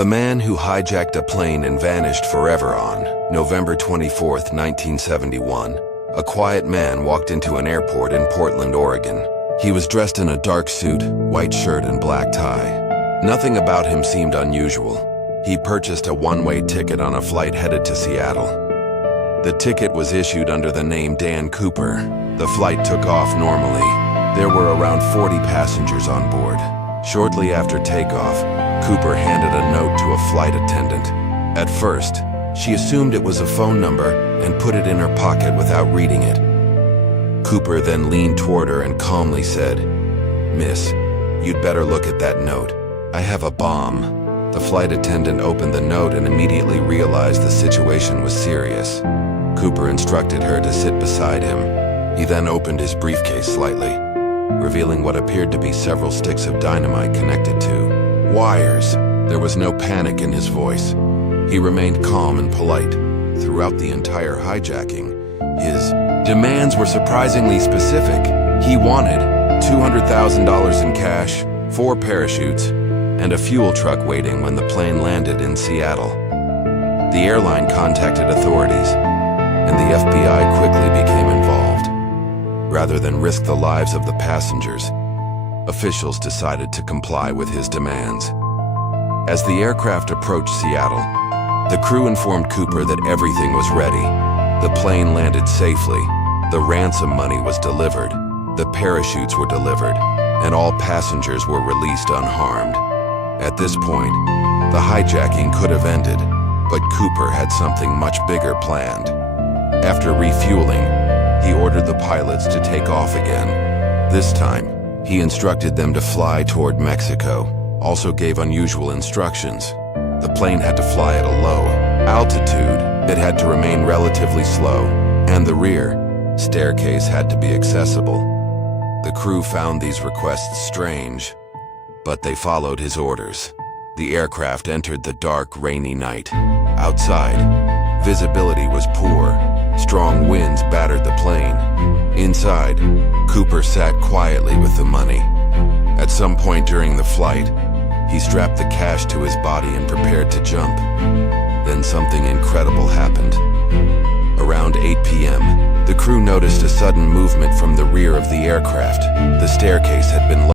The man who hijacked a plane and vanished forever on November 24, 1971, a quiet man walked into an airport in Portland, Oregon. He was dressed in a dark suit, white shirt, and black tie. Nothing about him seemed unusual. He purchased a one-way ticket on a flight headed to Seattle. The ticket was issued under the name Dan Cooper. The flight took off normally. There were around 40 passengers on board. Shortly after takeoff, Cooper handed a note to a flight attendant. At first, she assumed it was a phone number and put it in her pocket without reading it. Cooper then leaned toward her and calmly said, "Miss, you'd better look at that note. I have a bomb." The flight attendant opened the note and immediately realized the situation was serious. Cooper instructed her to sit beside him. He then opened his briefcase slightly, revealing what appeared to be several sticks of dynamite connected to wires. There was no panic in his voice. He remained calm and polite. Throughout the entire hijacking, his demands were surprisingly specific. He wanted $200,000 in cash, 4 parachutes, and a fuel truck waiting when the plane landed in Seattle. The airline contacted authorities, and the FBI quickly became involved. Rather than risk the lives of the passengers, officials decided to comply with his demands. As the aircraft approached Seattle, the crew informed Cooper that everything was ready. The plane landed safely, the ransom money was delivered, the parachutes were delivered, and all passengers were released unharmed. At this point, the hijacking could have ended, but Cooper had something much bigger planned. After refueling, he ordered the pilots to take off again. This time, he instructed them to fly toward Mexico, also gave unusual instructions. The plane had to fly at a low altitude, it had to remain relatively slow, and the rear staircase had to be accessible. The crew found these requests strange, but they followed his orders. The aircraft entered the dark, rainy night. Outside, visibility was poor. Strong winds battered the plane. Inside, Cooper sat quietly with the money. At some point during the flight, he strapped the cash to his body and prepared to jump. Then something incredible happened. Around 8 p.m., the crew noticed a sudden movement from the rear of the aircraft. The staircase had been